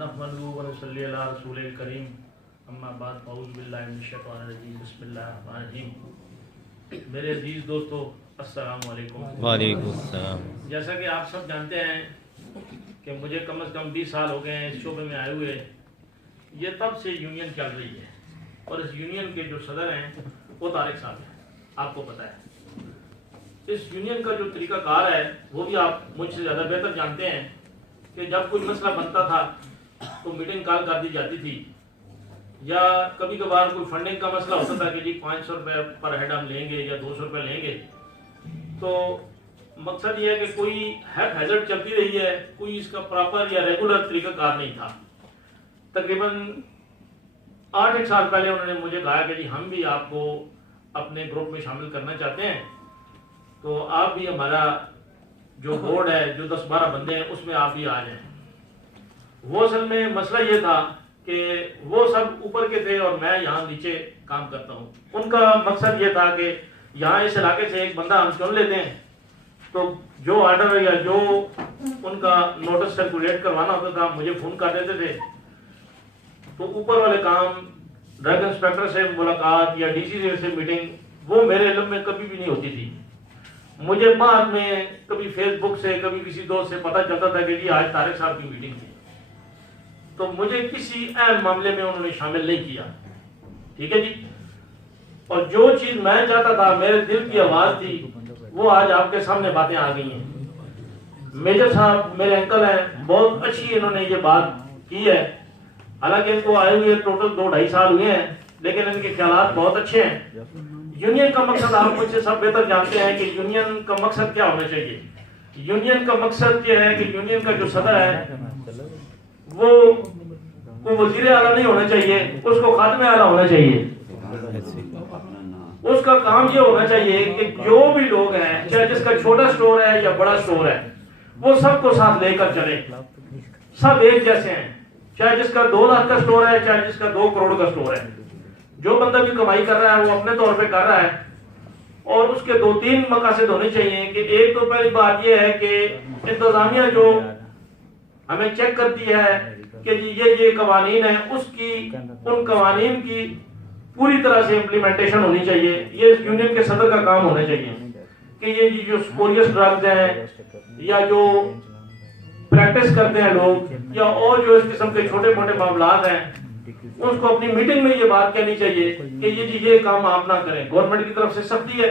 नहमदुहु व नसल्ली अला रसूलिल करीम अम्मा बाद फ़अऊज़ु बिल्लाहि मिनश शैतानिर रजीम बिस्मिल्लाहिर्रहमानिर्रहीम। मेरे अजीज़ दोस्तों अस्सलाम वालेकुम। वालेकुम सलाम। जैसा कि आप सब जानते हैं कि मुझे कम से कम 20 साल हो गए हैं इस शोबे में आए हुए। ये तब से यूनियन चल रही है और इस यूनियन के जो सदर हैं वो तारिक साहब हैं, आपको पता है। इस यूनियन का जो तरीकाकार है वो भी आप मुझसे ज़्यादा बेहतर जानते हैं कि जब कोई मसला बनता था तो मीटिंग कॉल कर दी जाती थी, या कभी कभार कोई फंडिंग का मसला होता था कि जी 500 रुपये पर हेड हम लेंगे या 200 रुपये लेंगे। तो मकसद ये है कि कोई हैज़र्ड चलती रही है, कोई इसका प्रॉपर या रेगुलर तरीकाकार नहीं था। तकरीबन 8 साल पहले उन्होंने मुझे कहा कि जी हम भी आपको अपने ग्रुप में शामिल करना चाहते हैं, तो आप भी हमारा जो बोर्ड है जो 10-12 बंदे हैं उसमें आप भी आ जाएं। वो असल में मसला ये था कि वो सब ऊपर के थे और मैं यहाँ नीचे काम करता हूँ। उनका मकसद ये था कि यहाँ इस इलाके से एक बंदा हम चुन लेते हैं, तो जो ऑर्डर या जो उनका नोटिस सर्कुलेट करवाना होता था मुझे फ़ोन कर देते थे। तो ऊपर वाले काम, ड्रग इंस्पेक्टर से मुलाकात या डीसी से मीटिंग, वो मेरे इल्म में कभी भी नहीं होती थी। मुझे बाद में कभी फेसबुक से कभी किसी दोस्त से पता चलता था कि जी आज तारिक साहब की मीटिंग थी, तो मुझे किसी अहम मामले में उन्होंने शामिल नहीं किया। ठीक है जी। और जो चीज मैं चाहता था, मेरे दिल की आवाज थी, वो आज आपके सामने बातें आ गई हैं। मेजर साहब मेरे अंकल हैं, बहुत अच्छी इन्होंने ये बात की है। हालांकि इनको आए हुए टोटल 2-2.5 साल हुए हैं, लेकिन इनके ख्यालात बहुत अच्छे हैं। यूनियन का मकसद आप मुझसे सब बेहतर जानते हैं कि यूनियन का मकसद क्या होना चाहिए। यूनियन का मकसद ये है कि यूनियन का जो सदर है वो वजीर आला नहीं होना चाहिए, उसको खादमे आला होना चाहिए। उसका काम ये होना चाहिए कि जो भी लोग हैं, चाहे जिसका छोटा स्टोर है या बड़ा स्टोर है, वो सबको साथ लेकर चले। सब एक जैसे हैं, चाहे जिसका 2 लाख का स्टोर है, चाहे जिसका 2 करोड़ का स्टोर है। जो बंदा भी कमाई कर रहा है वो अपने तौर पे कर रहा है, और उसके 2-3 मकासद होने चाहिए। कि एक तो पहली बात ये है कि इंतजामिया जो हमें चेक करती है कि जी ये कवानीन है, उन कवानीन की पूरी तरह से इम्प्लीमेंटेशन होनी चाहिए। ये यूनियन के सदर का काम होना चाहिए कि ये जो स्पोरियस ड्रग्स हैं या जो प्रैक्टिस करते हैं लोग, या और जो इस किस्म के छोटे मोटे मामलात हैं, उसको अपनी मीटिंग में ये बात कहनी चाहिए कि ये काम आप ना करें। गवर्नमेंट की तरफ से सख्ती है,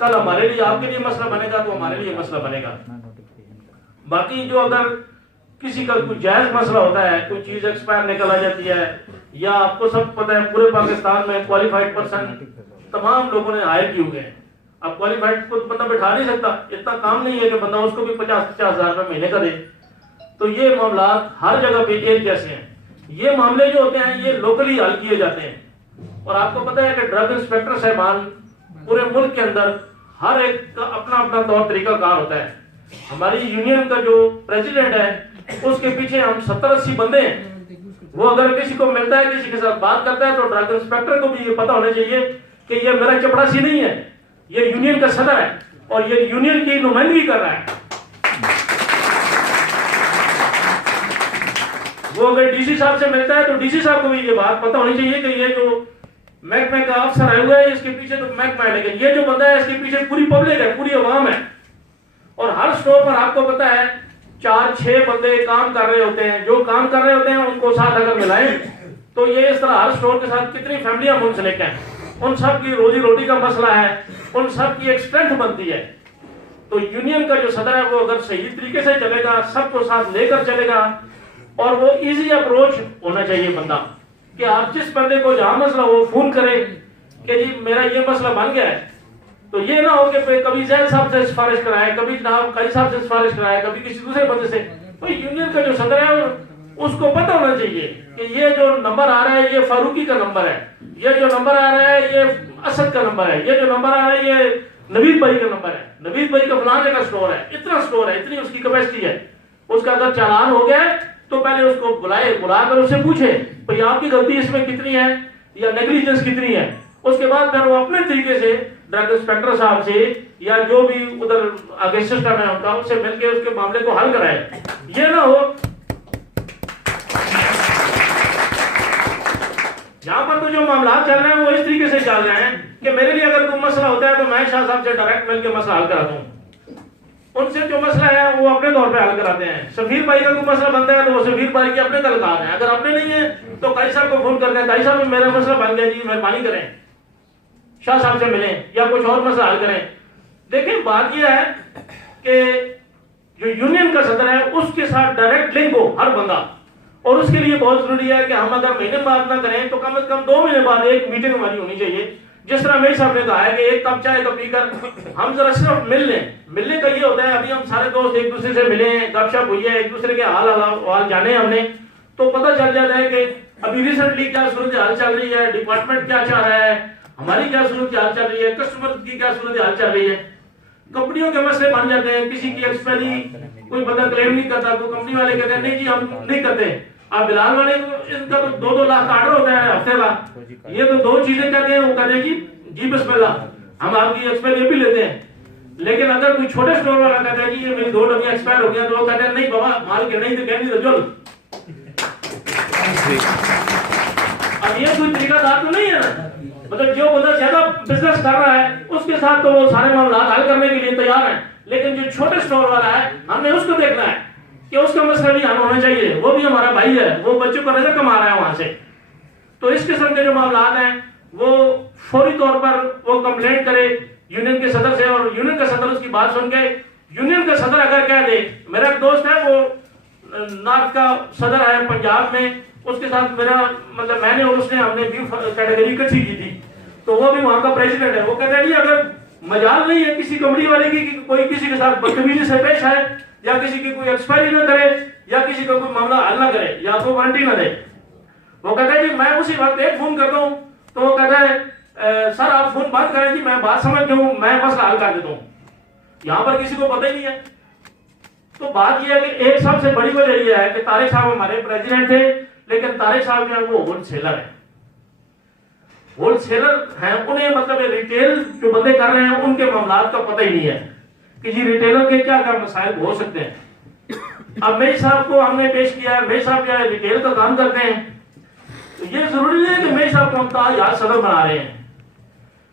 कल हमारे लिए आपके लिए मसला बनेगा तो हमारे लिए मसला बनेगा। बाकी जो अगर किसी का कोई जायज मसला होता है, कोई चीज एक्सपायर निकल आ जाती है, या आपको सब पता है पूरे पाकिस्तान में क्वालिफाइड पर्सन तमाम लोगों ने हायर किए हुए हैं। अब क्वालिफाइड को बंदा बैठा नहीं सकता, इतना काम नहीं है कि बंदा उसको भी 50-50 हजार रुपए महीने का दे। तो ये मामला हर जगह पे एक जैसे हैं। ये मामले जो होते हैं ये लोकली हल किए जाते हैं। और आपको पता है कि ड्रग इंस्पेक्टर साहबान पूरे मुल्क के अंदर हर एक का अपना अपना तौर तरीका कार होता है। हमारी यूनियन का जो प्रेसिडेंट है उसके पीछे हम 70-80 बंदे हैं। वो अगर किसी को मिलता है, किसी के साथ बात करता है, तो ड्रग इंस्पेक्टर को भी ये पता होना चाहिए कि ये मेरा चपड़ासी नहीं है, ये यूनियन का सदर है और ये यूनियन की नुमाइंदगी कर रहा है। वो अगर डीसी साहब से मिलता है तो डीसी साहब को भी ये बात पता होनी चाहिए कि ये जो महकमे का अफसर आया हुआ है इसके पीछे तो महकमा है, लेकिन ये जो बंदा है इसके पीछे पूरी पब्लिक है, पूरी अवाम है। और हर स्टोर पर आपको पता है 4-6 बंदे काम कर रहे होते हैं। जो काम कर रहे होते हैं उनको साथ अगर मिलाएं तो ये इस तरह हर स्टोर के साथ कितनी फैमिलियां मुंसलिक हैं, उन सब की रोजी रोटी का मसला है, उन सब की एक स्ट्रेंथ बनती है। तो यूनियन का जो सदर है वो अगर सही तरीके से चलेगा, सबको साथ लेकर चलेगा, और वो इजी अप्रोच होना चाहिए बंदा कि आप जिस बंदे को जहां मसला हो फोन करें कि जी मेरा ये मसला बन गया है। तो ये ना हो कि कभी जैन साहब से सिफारिश कराए, कभी जनाब कई साहब से सिफारिश कराए, कभी किसी दूसरे बंदे से। तो यूनियन का जो सदर है उसको पता होना चाहिए कि ये जो नंबर आ रहा है ये फारूकी का नंबर है, ये जो नंबर आ रहा है ये असद का नंबर है, ये जो नंबर आ रहा है ये नवीद भाई का नंबर है, नवीद भाई का फलाने का स्टोर है, इतना स्टोर है, इतनी उसकी कैपेसिटी है। उसका अगर चालान हो गया तो पहले उसको बुलाकर उससे पूछे भाई आपकी गलती इसमें कितनी है या नेग्लिजेंस कितनी है। उसके बाद फिर वो अपने तरीके से ड्रग इंस्पेक्टर साहब से या जो भी उधर आगे सिस्टम है उनका, उससे मिलकर उसके मामले को हल कराए। ये ना हो यहाँ पर तो जो मामला चल रहे हैं वो इस तरीके से चल रहे हैं कि मेरे लिए अगर कोई मसला होता है तो मैं शाह साहब से डायरेक्ट मिलकर मसला हल कराता हूँ, उनसे जो मसला है वो अपने तौर पे हल कराते हैं। शफीर भाई का कोई मसला बनता है तो वो शफीर भाई के अपने तलकार हैं, अगर अपने नहीं है तो काई साहब को फोन करते हैं, काई साहब मेरा मसला बन गया जी, मेहरबानी करें शाह साहब से मिलें या कुछ और मसला हल करें। देखिए बात यह है कि जो यूनियन का सदर है उसके साथ डायरेक्ट लिंक हो हर बंदा, और उसके लिए बहुत जरूरी है कि हम अगर महीने बाद ना करें तो कम से कम 2 महीने बाद एक मीटिंग हमारी होनी चाहिए। जिस तरह मेरे साहब ने कहा है कि एक कप चाय तो पीकर हम जरा सिर्फ मिल लें। मिलने का ये होता है अभी हम सारे दोस्त एक दूसरे से मिले हैं, गपशप हुई है, एक दूसरे के हाल जाने हमने, तो पता चल जाता है कि अभी रिसेंटली क्या सूरत हाल चल रही है, डिपार्टमेंट क्या चाह रहा है, हमारी क्या सूरत हाल चल रही है, कस्टमर की क्या सूरत हाल चल रही है। कंपनियों के मसले बन जाते हैं, किसी की एक्सपायरी कोई बंदा क्लेम नहीं करता तो कंपनी वाले कहते हैं नहीं जी हम नहीं करते। अब बिलाल वाले को इनका तो 2-2 लाख का ऑर्डर होता है हफ्ते का, ये तो 2 चीजें कहते हैं, वो कहते हैं जी बिस्मिल्लाह हम आपकी एक्सपायरी भी लेते हैं। लेकिन अगर कोई छोटे स्टोर वाला कहता है जी ये मेरी 2 डब्बियां एक्सपायर हो गया तो वो कहते हैं नहीं बाबा माल के नहीं तो कहनी तो चल। अब ये कोई तरीकाकार तो नहीं है ना, मतलब जो बंदा ज्यादा बिजनेस कर रहा है उसके साथ तो वो सारे मामला हल करने के लिए तैयार है, लेकिन जो छोटे स्टोर वाला है हमने उसको देखना है कि उसका मसला भी हल होना चाहिए, वो भी हमारा भाई है, वो बच्चों का रिज़्क कमा रहा है वहां से। तो इस किस्म के जो मामला हैं वो फौरी तौर पर वो कंप्लेंट करे यूनियन के सदर से, और यूनियन का सदर उसकी बात सुन के यूनियन का सदर अगर कह दे, मेरा एक दोस्त है वो नॉर्थ का सदर है पंजाब में, उसके साथ मेरा मतलब मैंने और उसने हमने बीफ कैटेगरी इकट्ठी की थी, तो वो भी वहां का प्रेसिडेंट है। वो कहता है जी अगर मजाल नहीं है किसी कंपनी वाले की कि कोई किसी के साथ बदतमीजी से पेश आए या किसी की कोई एक्सपायरी ना करे या किसी का कोई मामला हल ना करे या कोई वारंटी ना दे, वो कहता है जी मैं उसी वक्त एक फोन करता हूँ तो वो कहता है सर आप फोन बंद करें जी मैं बात समझ गया हूँ, मैं मसला हल कर देता हूँ। यहाँ पर किसी को पता ही नहीं है। तो बात यह है कि एक सबसे बड़ी वजह यह है कि तारिक साहब हमारे प्रेसिडेंट थे, लेकिन तारिक साहब जो है वो होलसेलर है, होलसेलर है, उन्हें मतलब रिटेल जो बंदे कर रहे हैं उनके मामला का पता ही नहीं है कि जी रिटेलर के क्या क्या मसाइल हो सकते हैं। अब मेज साहब को हमने पेश किया है, मेज साहब क्या है रिटेल का काम करते हैं, तो ये जरूरी नहीं है कि मेज साहब को हम ताज सदर बना रहे हैं।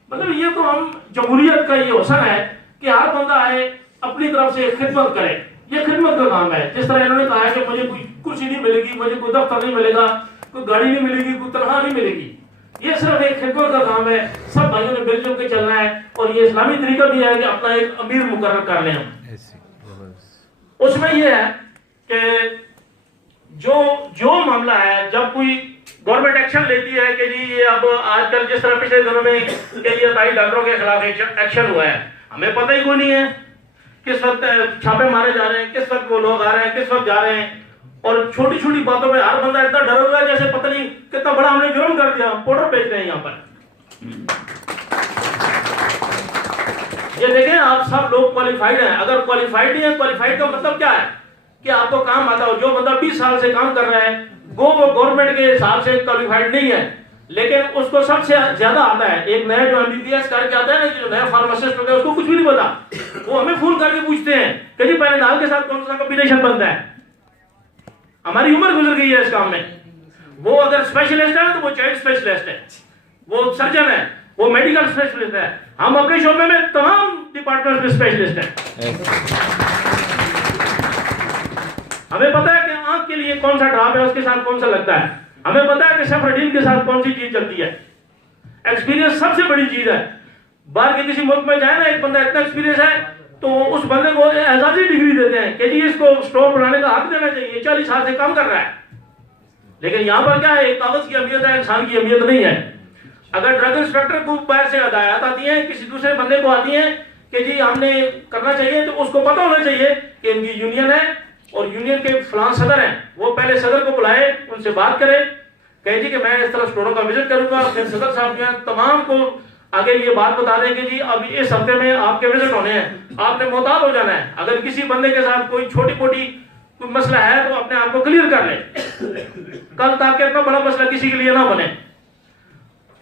मतलब ये तो हम जमहूरियत का ये हुसन है कि हर बंदा आए अपनी तरफ से खिदमत करे, ये खिदमत का काम है। जिस तरह इन्होंने कहा है कि मुझे कोई कुर्सी नहीं मिलेगी, मुझे कोई दफ्तर नहीं मिलेगा, कोई गाड़ी नहीं मिलेगी, कोई तनख्वाह नहीं मिलेगी, ये सिर्फ एक खिदमत का काम है। सब भाइयों ने मिलजुल के चलना है, और ये इस्लामी तरीका भी है कि अपना एक अमीर मुकर्रर कर लें हम। उसमें यह है कि जो मामला है जब कोई गवर्नमेंट एक्शन लेती है कि जी ये अब आजकल जिस तरह पिछले दिनों में के लिए कई डॉक्टरों के खिलाफ एक्शन हुआ है, हमें पता ही कोई नहीं है किस वक्त छापे मारे जा रहे हैं, किस वक्त वो लोग आ रहे हैं, किस वक्त जा रहे हैं, और छोटी छोटी बातों में हर बंदा इतना डरा हुआ है जैसे पता नहीं कितना बड़ा हमने जुर्म कर दिया, पाउडर बेच रहे हैं यहाँ पर। ये देखें आप सब लोग क्वालिफाइड हैं, अगर क्वालिफाइड नहीं है, क्वालिफाइड का मतलब क्या है कि आपको काम आता हो। जो बंदा 20 साल से काम कर रहा है वो गवर्नमेंट के हिसाब से क्वालिफाइड नहीं है, लेकिन उसको सबसे ज्यादा आता है। एक नया जो एमबीबीएस करके आता है ना, जो नया फार्मासिस्ट होता है उसको कुछ भी नहीं पता, वो हमें फोन करके पूछते हैं कि जी पैराडाल के साथ कौन सा कॉम्बिनेशन बनता है। हमारी उम्र गुजर गई है इस काम में। वो अगर स्पेशलिस्ट है तो वो चाइल्ड स्पेशलिस्ट है, वो सर्जन है, वो मेडिकल स्पेशलिस्ट है। हम अपने शोबे में तमाम डिपार्टमेंट में स्पेशलिस्ट हैं। हमें पता है कि आंख के लिए कौन सा ड्रॉप है, उसके साथ कौन सा लगता है। हमें पता है कि सेफ्रेडिन के साथ कौन सी चीज चलती है। एक्सपीरियंस सबसे बड़ी चीज है। बाहर के किसी मुल्क में जाए ना, एक बंदा इतना एक्सपीरियंस है तो उस बंदे को एजाजी डिग्री देते हैं कि जी इसको स्टोर बनाने का हक देना चाहिए, 40 साल से काम कर रहा है। लेकिन यहाँ पर क्या है, कागज की अहमियत है, इंसान की अहमियत नहीं है। अगर ड्रग इंस्पेक्टर को बाहर से हदायत आती है, किसी दूसरे बंदे को आती है कि जी हमने करना चाहिए, तो उसको पता होना चाहिए कि इनकी यूनियन है और यूनियन के फलां सदर हैं, वो पहले सदर को बुलाए, उनसे बात करे, कहे जी कि मैं इस तरह स्टोरों का विजिट करूंगा, फिर सदर साहब जो तमाम को आगे ये बात बता दें कि जी अब इस हफ्ते में आपके विजिट होने हैं, आपने मोहतात हो जाना है। अगर किसी बंदे के साथ कोई छोटी मोटी कोई मसला है तो अपने आप को क्लियर कर ले, कल ताकि इतना बड़ा मसला किसी के लिए ना बने।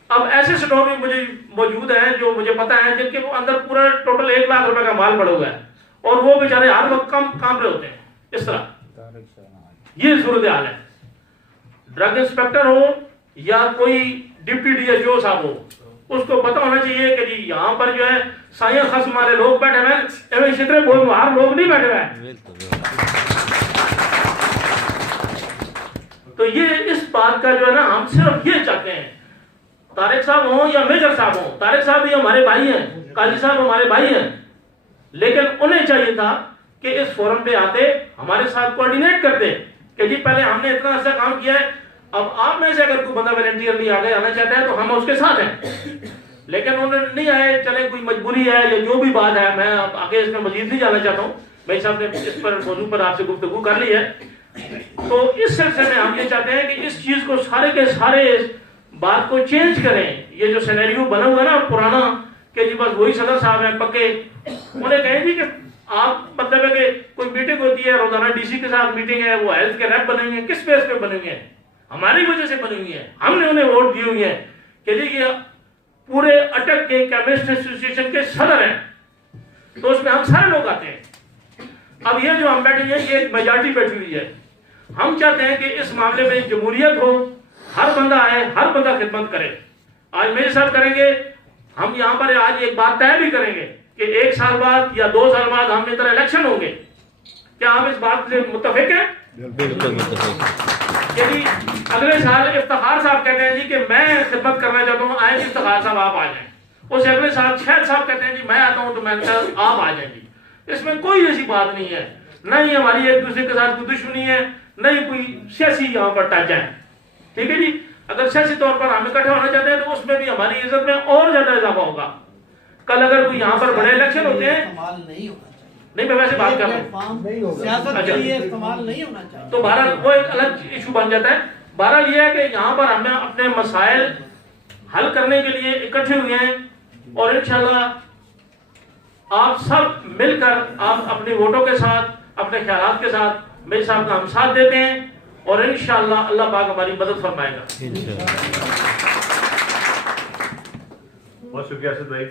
अब ऐसे स्टोर भी मुझे मौजूद हैं जो मुझे पता है जिनके अंदर पूरा टोटल 1 लाख रुपए का माल पड़ा हुआ है, और वो बेचारे हर वक्त काम रहे होते हैं। इस तरह ये सूरत हाल है। ड्रग इंस्पेक्टर हो या कोई डिप्टी डीएसओ साहब हो, उसको पता होना चाहिए कि जी यहाँ पर जो है साया खस हमारे लोग बैठे हुए हैं, एवं क्षेत्र में बाहर लोग नहीं बैठे हुए हैं। तो ये इस बात का जो है ना, हम सिर्फ ये चाहते हैं, तारिक साहब हो या मेजर साहब हो, तारिक साहब भी हमारे भाई हैं, काजी साहब हमारे भाई हैं, लेकिन उन्हें चाहिए था कि इस फोरम पे आते, हमारे साथ कोऑर्डिनेट करते कि जी पहले हमने इतना अच्छा काम किया है, अब आप में से अगर कोई बंदा वॉलंटियरली आगे आना चाहता है तो हम उसके साथ हैं। लेकिन उन्होंने नहीं आए, चले कोई मजबूरी है या जो भी बात है, मैं आगे इसमें मजीद नहीं जाना चाहता हूँ, भाई साहब ने इस पर मौजूद पर आपसे गुफ्तगू कर ली है। तो इस सिलसिले में हम ये चाहते हैं कि इस चीज को सारे के सारे बात को चेंज करें। ये जो सिनेरियो बना हुआ है ना पुराना, कि जी बस वही सदर साहब हैं पक्के, उन्हें कहें जी कि आप मतलब है कि कोई मीटिंग होती है रोजाना, डीसी के साथ मीटिंग है, वो हेल्थ के रैप बने हुए हैं, किस बेस पे बने हुए हैं? हमारी वजह से बनी हुई है, हमने उन्हें वोट दी हुई है कि जी ये पूरे अटक के केमिस्ट एसोसिएशन के सदर हैं, तो उसमें हम सारे लोग आते हैं। अब ये जो हम बैठे हैं, ये एक मेजॉरिटी बैठी हुई है। हम चाहते हैं कि इस मामले में जमहूरियत हो, हर बंदा आए, हर बंदा खिदमत करे। आज मेरे साथ करेंगे, हम यहाँ पर आज एक बात तय भी करेंगे कि 1 साल बाद या 2 साल बाद हम इधर इलेक्शन होंगे। क्या आप इस बात से मुत्तफिक हैं? बिल्कुल मुत्तफिक। यदि अगले साल इफ्तिखार साहब कहते हैं जी कि मैं खिदमत करना चाहता हूँ, आए इफ्तिखार साहब आप आ जाएं, उस अगले साल शाहिद साहब कहते हैं जी मैं आता हूँ, तो मैंने कहा आप आ जाएंगे। इसमें कोई ऐसी बात नहीं है, न ही हमारी एक दूसरे के साथ कोई दुश्मनी है, न ही कोई सियासी यहाँ पर टच है। ठीक है जी, अगर सियासी तौर पर हम इकट्ठे होना चाहते हैं तो उसमें भी हमारी इज्जत में और ज्यादा इजाफा होगा। कल अगर कोई यहाँ पर बड़े इलेक्शन होते हैं, नहीं मैं वैसे बात कर रहा हूँ, सियासत के लिए इस्तेमाल नहीं होना चाहिए, तो बहरहाल वो एक अलग इशू बन जाता है। बहरहाल ये है कि यहाँ पर हमें अपने मसाइल हल करने के लिए इकट्ठे हुए हैं और इंशाल्लाह आप सब मिलकर आप अपने वोटों के साथ, अपने ख्यालात के साथ मेरे साहब का हम साथ देते हैं और इंशाल्लाह अल्लाह पाक हमारी मदद फरमाएगा। इंशाल्लाह। बहुत शुक्रिया असद भाई।